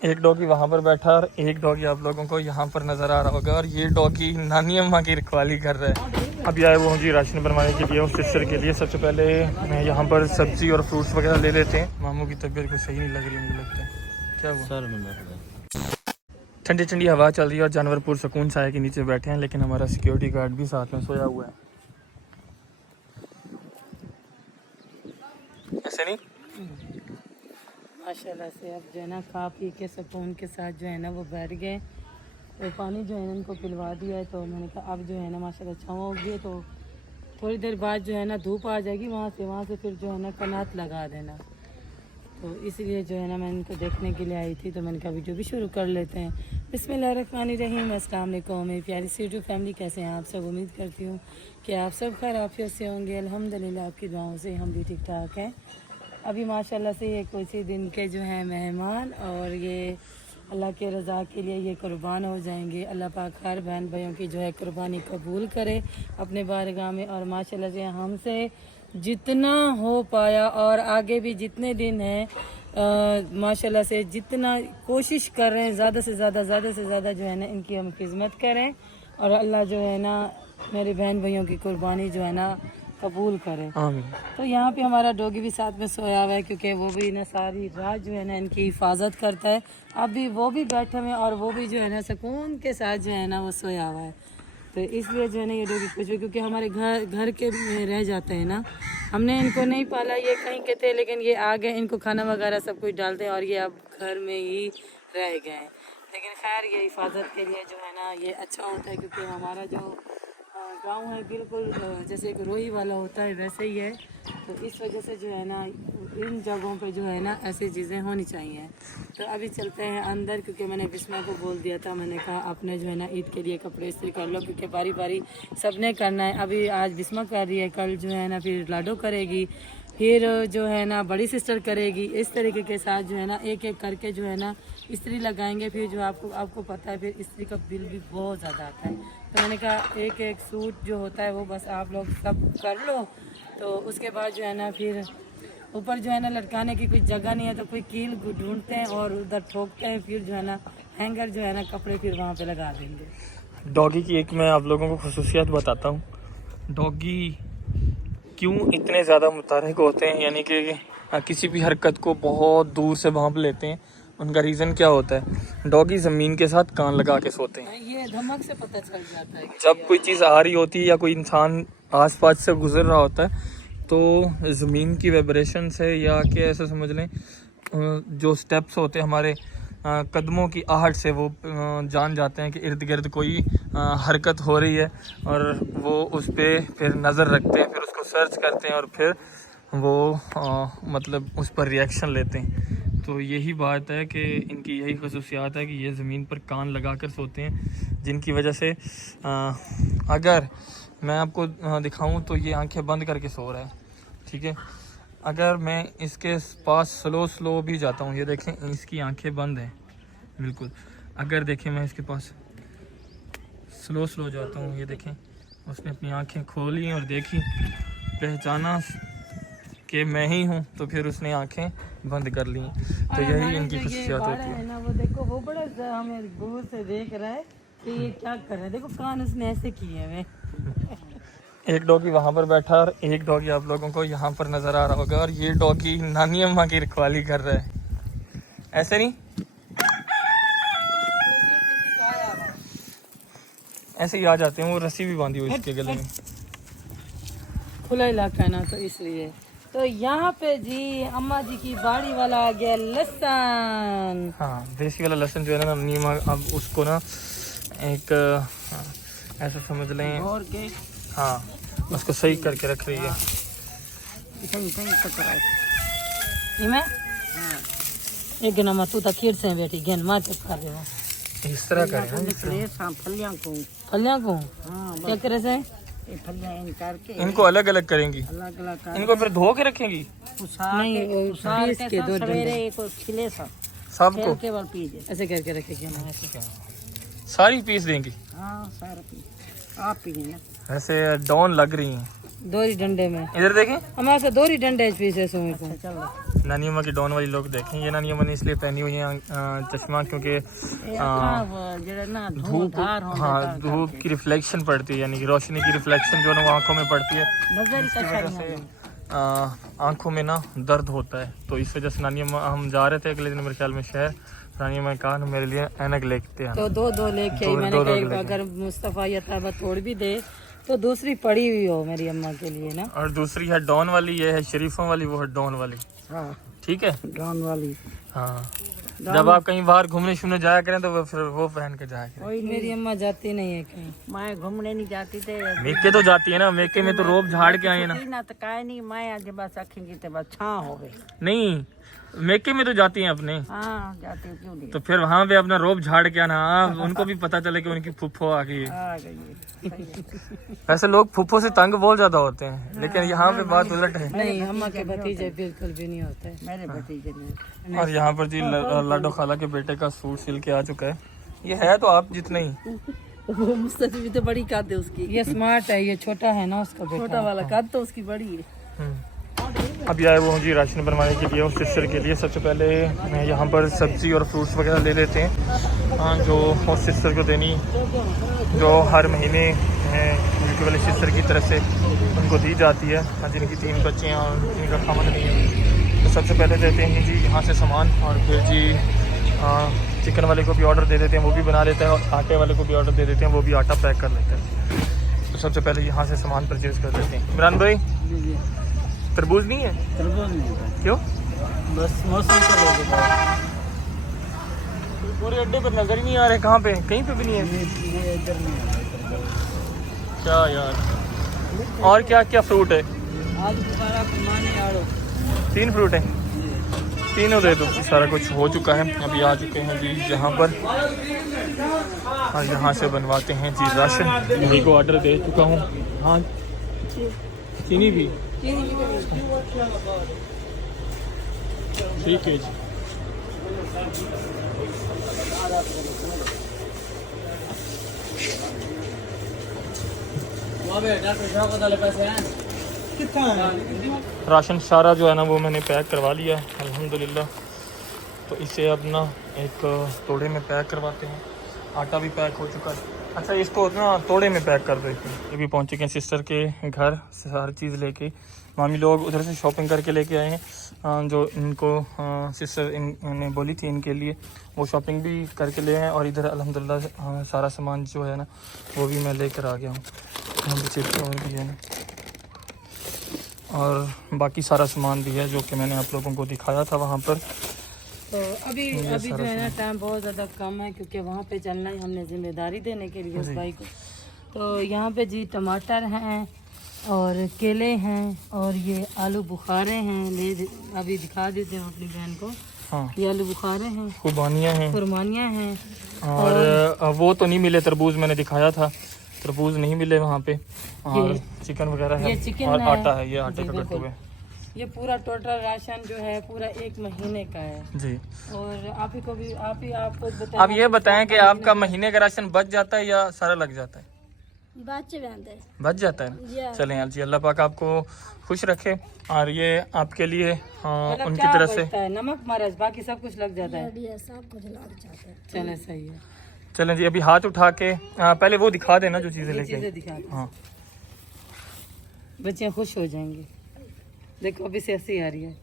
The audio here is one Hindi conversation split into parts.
एक डॉगी वहाँ पर बैठा और एक डॉगी आप लोगों को यहाँ पर नज़र आ रहा होगा, और ये डॉगी नानी अम्मा की रखवाली कर रहा है। अभी आए वो जी राशन बनवाने के लिए उस सिस्टर के लिए। सबसे पहले मैं यहाँ पर सब्जी और फ्रूट्स वगैरह ले लेते हैं। मामू की तबीयत कुछ सही नहीं लग रही मुझे लगता है। क्या हुआ? सर में ठंडी ठंडी हवा चल रही है और जानवर पुरसकून साए के नीचे बैठे हैं, लेकिन हमारा सिक्योरिटी गार्ड भी साथ में सोया हुआ है। ऐसे नहीं माशाल्लाह से अब जो है ना खा पी के सुकून के साथ जो है ना वो बैठ गए। तो पानी जो है ना उनको पिलवा दिया है। तो मैंने कहा अब जो है ना माशाल्लाह छाँव होगी, तो थोड़ी देर बाद जो है ना धूप आ जाएगी वहाँ से फिर जो है ना कनात लगा देना। तो इसलिए जो है ना मैं इनको देखने के लिए आई थी, तो मैंने कहा वीडियो भी शुरू कर लेते हैं। बिस्मिल्लाहिर्रहमानिर्रहीम। अस्सलाम वालेकुम मेरी प्यारी सी यूट्यूब फैमिली, कैसे हैं आप सब? उम्मीद करती हूँ कि आप सब खैर आफियत से होंगे। अल्हम्दुलिल्लाह आपकी दुआओं से हम भी ठीक ठाक हैं। अभी माशाल्लाह से ये कुछ ही दिन के जो हैं मेहमान, और ये अल्लाह के रज़ा के लिए ये कुर्बान हो जाएंगे। अल्लाह पाक हर बहन भाइयों की जो है कुर्बानी कबूल करे अपने बारगाह में। और माशाल्लाह से हमसे जितना हो पाया और आगे भी जितने दिन हैं माशाल्लाह से जितना कोशिश कर रहे हैं ज़्यादा से ज़्यादा जो है ना इनकी हम खिदमत करें, और अल्लाह जो है ना मेरे बहन भाइयों की कुर्बानी जो है ना कबूल करे। तो यहाँ पे हमारा डॉगी भी साथ में सोया हुआ है, क्योंकि वो भी ना सारी रात जो है ना इनकी हिफाजत करता है। अभी वो भी बैठे हुए हैं और वो भी जो है ना सुकून के साथ जो है ना वो सोया हुआ है। तो इसलिए जो है ना ये डॉगी कुछ भी, क्योंकि हमारे घर के में रह जाते हैं ना, हमने इनको नहीं पाला, ये कहीं के थे, लेकिन ये आ गए, इनको खाना वगैरह सब कुछ डालते हैं और ये अब घर में ही रह गए हैं। लेकिन खैर ये हिफाजत के लिए जो है ना ये अच्छा होता है, क्योंकि हमारा जो गांव है बिल्कुल जैसे एक रोही वाला होता है वैसे ही है। तो इस वजह से जो है ना इन जगहों पे जो है ना ऐसी चीज़ें होनी चाहिए। तो अभी चलते हैं अंदर, क्योंकि मैंने बिस्मा को बोल दिया था, मैंने कहा आपने जो है ना ईद के लिए कपड़े इस्त्री कर लो, क्योंकि बारी बारी सबने करना है। अभी आज बिस्मा कर रही है, कल जो है ना फिर लाडो करेगी, फिर जो है ना बड़ी सिस्टर करेगी। इस तरीके के साथ जो है ना एक एक करके जो है ना इस्त्री लगाएंगे। फिर जो आपको पता है फिर इस्त्री का बिल भी बहुत ज़्यादा आता है। तो मैंने कहा एक एक सूट जो होता है वो बस आप लोग सब कर लो, तो उसके बाद जो है ना फिर ऊपर जो है ना लटकाने की कोई जगह नहीं है, तो कोई कील ढूंढते हैं और उधर ठोकते हैं, फिर जो है ना हैंगर जो है ना कपड़े फिर वहाँ पे लगा देंगे। डॉगी की एक मैं आप लोगों को खसूसियत बताता हूँ। डॉगी क्यों इतने ज़्यादा मुतहरिक होते हैं, यानी कि किसी भी हरकत को बहुत दूर से भांप लेते हैं। उनका रीज़न क्या होता है? डॉगी ज़मीन के साथ कान लगा के सोते हैं। ये धमक से पता चल जाता है जब कोई चीज़ आ रही होती है या कोई इंसान आसपास से गुजर रहा होता है, तो ज़मीन की वाइब्रेशन से, या कि ऐसे समझ लें जो स्टेप्स होते हैं हमारे कदमों की आहट से, वो जान जाते हैं कि इर्द गिर्द कोई हरकत हो रही है, और वो उस पर फिर नज़र रखते हैं, फिर उसको सर्च करते हैं और फिर वो मतलब उस पर रिएक्शन लेते हैं। तो यही बात है कि इनकी यही खसूसियात है कि ये ज़मीन पर कान लगा कर सोते हैं, जिनकी वजह से अगर मैं आपको दिखाऊं तो ये आंखें बंद करके सो रहा है, ठीक है। अगर मैं इसके पास स्लो भी जाता हूँ, ये देखें इसकी आंखें बंद हैं बिल्कुल। अगर देखें मैं इसके पास स्लो जाता हूँ, ये देखें उसने अपनी आंखें खोली और देखी, पहचाना कि मैं ही हूँ, तो फिर उसने आंखें बंद कर ली। तो यही इनकी खसूसियात होती है ना। वो देखो वो बड़ा हमें दूर से देख रहा है कि ये क्या कर रहा है। देखो कान उसने ऐसे किए हुए। एक डॉगी वहाँ पर बैठा और एक डॉगी आप लोगों को यहाँ पर नज़र आ रहा होगा, और ये डॉगी नानी अम्मा की रखवाली कर रहा है। ऐसे नहीं, ऐसे ही आ जाते हैं। वो रस्सी भी बांधी हुई इसके गले में। खुला इलाका है ना, तो इसलिए। तो यहाँ पे जी अम्मा जी की बाड़ी वाला आ गया लहसुन। हाँ, देसी वाला लहसुन जो है ना अम्मी अम्मा अब उसको ना एक ऐसा समझ लें, और के हाँ उसको सही करके रख रही है। एक नमा तू तो खीर से बैठी गेन माँ चुप कर रहे हो। इस तरह करें फलियां को क्या करे से इनको अलग अलग करेंगी, अलग इनको फिर धो के रखेंगी नहीं, के दो सबको केवल पीजिए ऐसे करके रखेगी। सारी पीस देंगी। हाँ सारा पीस आप पीजिए। ऐसे डॉन लग रही हैं। दोरी डंडे में इधर देखें, हमारे से दोरी डंडे पीछे स्विमिंग पूल। नानी अम्मा की डॉन वाली लोग देखें। ये नानी अम्मा ने इसलिए पहनी हुई है चश्मा क्योंकि धूप, हाँ धूप की रिफ्लेक्शन पड़ती है, यानी कि रोशनी की रिफ्लेक्शन जो है ना वो आंखों में पड़ती है, जिसकी वजह से आंखों में ना दर्द होता है। तो इस वजह से नानी अम्मा, हम जा रहे थे अगले दिन मेरे ख्याल में शहर, नानी अम्मा ने कहा मेरे लिए ऐनक लेते हैं, तो दो लेके आई। मैंने कहा अगर मुस्तफ़ा या ताबा तोड़ भी दे तो दूसरी पड़ी हुई हो मेरी अम्मा के लिए ना। और दूसरी है डॉन वाली, ये है शरीफों वाली, वो है डॉन वाली। हाँ ठीक है, डॉन वाली। हाँ जब आप कहीं बाहर घूमने शूमने जाया करें तो वो फिर वो पहन के जाया करें। मेरी अम्मा जाती नहीं है कहीं, मैं घूमने नहीं जाती थे मेके तो जाती है ना, मेके में तो रोब झाड़ के आए ना। तो काय नहीं, मैं आज बस रखेंगी तो बस छाँ हो गई। नहीं, मेके में तो जाती हैं अपने, हाँ जाती हूँ, क्यों नहीं तो फिर वहाँ पे अपना रोब झाड़ के आना, उनको भी पता चले कि उनकी फुफ्फो आ गई है। आ गई। वैसे लोग फुफ्फो से तंग बहुत ज्यादा होते हैं, लेकिन यहाँ पे बात उलट है। नहीं अम्मा के भतीजे बिल्कुल भी नहीं होते। मेरे भतीजे ने और यहाँ पर जी लाडो खाला के बेटे का सूट सिल के आ चुका है। ये है तो आप जितना ही, वो मुझसे भी तो बड़ी काट है उसकी, ये स्मार्ट है, ये छोटा है ना उसका बेटा। छोटा वाला काट तो उसकी बड़ी है। अभी आए वो जी राशन बनवाने के लिए उस सिस्टर के लिए। सबसे पहले यहाँ पर सब्ज़ी और फ्रूट्स वगैरह ले लेते हैं, हाँ जो उस सिस्टर को देनी, जो हर महीने उनकी वाली सिस्टर की तरफ से उनको दी जाती है, जिनकी 3 बच्चे हैं और जिनका खामन नहीं है। तो सबसे पहले देते हैं जी यहाँ से सामान, और फिर जी चिकन वाले को भी ऑर्डर दे देते हैं, वो भी बना लेता है, और आटे वाले को भी ऑर्डर दे देते हैं, वो भी आटा पैक कर लेते हैं। तो सबसे पहले यहाँ से सामान परचेज़ कर लेते हैं। इमरान भाई तरबूज नहीं है? तरबूज नहीं, क्यों? बस मौसम का पूरे अड्डे पर नजर ही नहीं आ रहे, कहाँ पे? कहीं पे भी नहीं है। ये इधर नहीं क्या यार, और क्या क्या फ्रूट है? आज दोबारा माने आड़ो 3 फ्रूट है, तीनों दे दो। सारा कुछ हो चुका है, अभी आ चुके हैं जी यहाँ पर, और यहाँ से बनवाते हैं जी राशन। मम्मी को ऑर्डर दे चुका हूँ। हाँ चीनी भी ठीक है जी। राशन सारा जो है ना वो मैंने पैक करवा लिया है अल्हम्दुलिल्लाह। तो इसे अब ना एक तोड़े में पैक करवाते हैं। आटा भी पैक हो चुका है। अच्छा इसको ना तोड़े में पैक कर देते हैं। ये भी पहुँचे गए सिस्टर के घर, सारी चीज़ लेके। मामी लोग उधर से शॉपिंग करके लेके आए हैं, जो इनको सिस्टर इन्होंने बोली थी इनके लिए, वो शॉपिंग भी करके ले आए। और इधर अल्हम्दुलिल्लाह सारा सामान जो है ना वो भी मैं लेकर आ गया हूँ। चिप्स और भी है ना, और बाकी सारा सामान भी है जो कि मैंने आप लोगों को दिखाया था वहाँ पर। तो अभी जो है ना टाइम बहुत ज़्यादा कम है, क्योंकि वहाँ पे चलना है हमने जिम्मेदारी देने के लिए उस भाई को। तो यहाँ पे जी टमाटर हैं और केले हैं और ये आलू बुखारे हैं। ले अभी दिखा देते हैं अपनी बहन को। हाँ ये आलू बुखारे हैं, कुर्बानियाँ हैं और वो तो नहीं मिले तरबूज, मैंने दिखाया था तरबूज नहीं मिले वहाँ पे। और चिकन वगैरह है, ये चिकन और है। आटा है, ये आटे का कट्टू है। ये पूरा टोटल राशन जो है पूरा 1 महीने का है जी। और आप ही आपको बताएं। आप ये बताएं कि आपका महीने का राशन बच जाता है या सारा लग जाता है? बच जाता है। चलें यार जी, अल्लाह पाक आपको खुश रखे। और ये आपके लिए उनकी तरफ से नमक मरच, बाकी सब कुछ लग जाता है, सब कुछ लग जाता है। चले सही है। चलें जी, अभी हाथ उठा के पहले वो दिखा देना जो चीज़ें लेके दिखा। हाँ बच्चियाँ खुश हो जाएंगी। देखो अभी से हंसी आ रही है।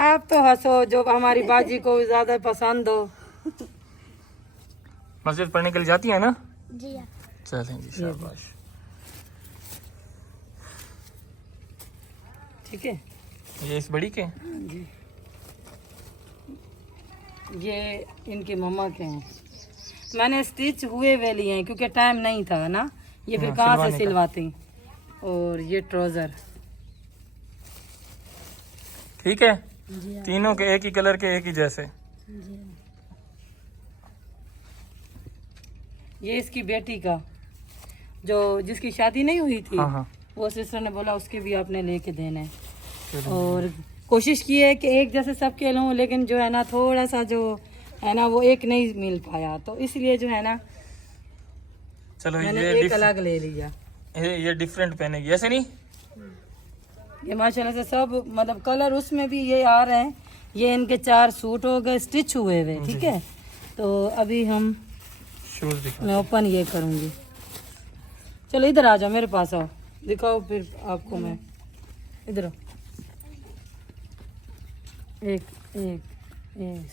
आप तो हंसो जो हमारी बाजी को ज्यादा पसंद हो। मस्जिद पढ़ने के लिए जाती है ना? जी। चलें जी, शाबाश। ठीक है, ये इस बड़ी के जी, ये इनकी मम्मा के हैं। मैंने स्टिच हुए वे लिए हैं क्योंकि टाइम नहीं था ना, ये फिर कहाँ से सिलवाती। और ये ट्राउजर ठीक है, तीनों के एक ही कलर के, एक ही जैसे। ये इसकी बेटी का, जो जिसकी शादी नहीं हुई थी। हाँ हाँ। वो सिस्टर ने बोला उसके भी आपने लेके देना है। और कोशिश की है कि एक जैसे सबके लूँ, लेकिन जो है ना थोड़ा सा जो है ना वो एक नहीं मिल पाया, तो इसलिए जो है ना चलो मैंने ये एक अलग ले लिया। ये डिफरेंट पहनेगी ऐसे नहीं? ये माशाल्लाह से सब मतलब कलर उसमें भी ये आ रहे हैं। ये इनके 4 सूट हो गए स्टिच हुए हुए, ठीक है। तो अभी हम शूज दिखा। मैं ओपन ये करूँगी। चलो इधर आ जाओ, मेरे पास आओ, दिखाओ फिर आपको मैं। इधर आओ, एक एक एक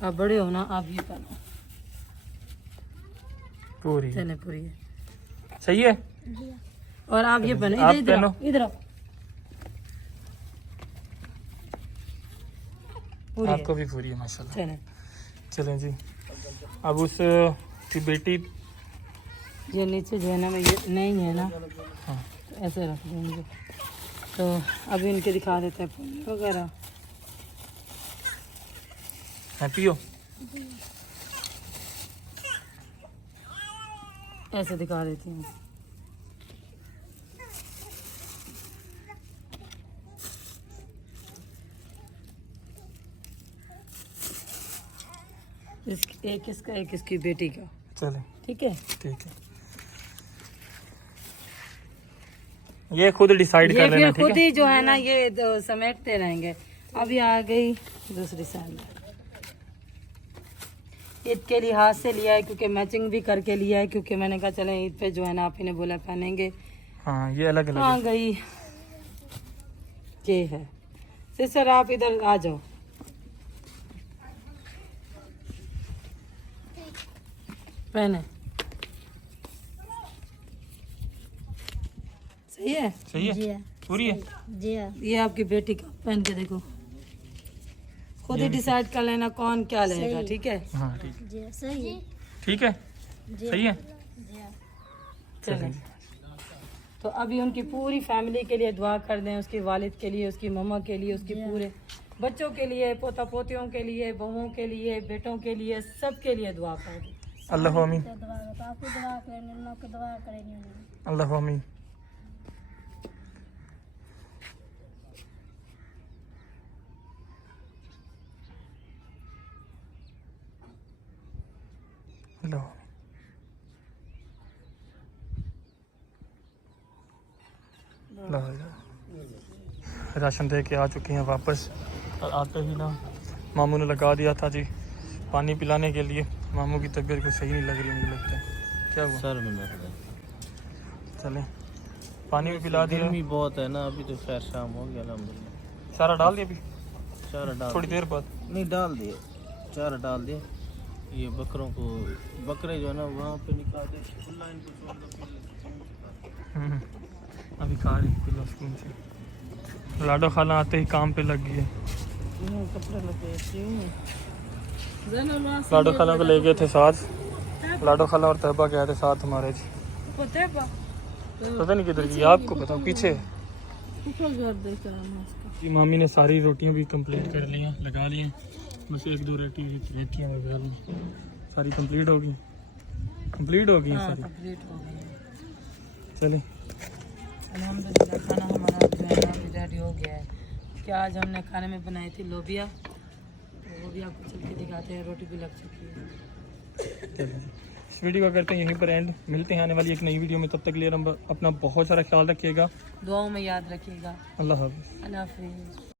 आप बड़े हो ना, आप ये पहनो। पूरी चले पूरी है। सही है। और आप ये पहनो। आप इधर इधर आओ, पहनो। इधर आओ। पूरी है। आपको भी पूरी है माशाल्लाह। चले चलें जी। अब उस की बेटी ये नीचे जो है ना, मैं ये नहीं है ना, हाँ तो ऐसे रख देंगे। तो अभी इनके दिखा देते हैं पूरी वगैरह। हैप्पी हो? ऐसे दिखा देती हूँ। एक इसका एक इसकी बेटी का, चलें ठीक है। ठीक है। ये खुद डिसाइड ये कर लेना, फिर ठीक खुद है। ही जो है ना ये समेटते रहेंगे। अभी आ गई दूसरी साइड। ईद के लिहाज से लिया है क्योंकि मैचिंग भी करके लिया है, क्योंकि मैंने कहा चले ईद पे जो है ना आप ही ने बोला पहनेंगे। हाँ ये अलग अलग आ है। गई ये है। सिस्टर आप इधर आ जाओ। पहने सही है। सही है, पूरी है। ये आपकी बेटी का पहन के देखो, खुद ही डिसाइड कर लेना कौन क्या लेगा, ठीक है। हाँ ठीक है, ठीक है, सही है। चलें। तो अभी उनकी पूरी फैमिली के लिए दुआ कर दें, उसके वालिद के लिए, उसकी मम्मा के लिए, उसके पूरे बच्चों के लिए, पोता पोतियों के लिए, बहुओं के लिए, बेटों के लिए, सबके लिए दुआ कर दें। अल्लाह आमीन, अल्लाह आमीन। अल्लाह आमीन। राशन दे के आ चुके हैं वापस, और आते ही ना मामू ने लगा दिया था जी पानी पिलाने के लिए। मामू की तबीयत कुछ सही नहीं लग रही, मुझे लगता है। क्या हुआ? सर में दर्द है। चलें पानी भी पिला दिया। गर्मी बहुत है ना, अभी तो खैर शाम हो गया अल्हम्दुलिल्लाह। सारा डाल दिया अभी, चारा डाल थोड़ी दिया। देर बाद। नहीं डाल दिए, चारा डाल दिए। ये बकरों को, बकरे जो है ना वहाँ पे निकाल दे, खुला इनको छोड़ दो। अभी खा रही पिलो स्पून से। लाडो खाला आते ही काम पे लग गई है। कपड़े लपेटती हूँ। लाडो खाला को ले गए थे साथ। लाडो खाला और तहबा गए थे साथ हमारे जी। पता नहीं किधर गई, आपको पता पीछे। जी मामी ने सारी रोटियां भी कंप्लीट कर ली हैं, लगा ली हैं। बस एक दो रोटियां लगा ली, सारी कंप्लीट हो गई, कंप्लीट हो गई हैं सारी। कंप्लीट हो गई है। चलिए अल्हम्दुलिल्लाह खाना हमारा जो है ना अभी रेडी हो गया है। क्या आज हमने खाने में बनाई थी लोबिया, तो वो भी आपको चल के दिखाते हैं। रोटी भी लग चुकी है। चलिए इस वीडियो का करते हैं यहीं पर एंड। मिलते हैं आने वाली एक नई वीडियो में, तब तक के लिए अपना बहुत सारा ख्याल रखिएगा, दुआओं में याद रखिएगा। अल्लाह हाफ़िज़। अल्लाह हाफिज़।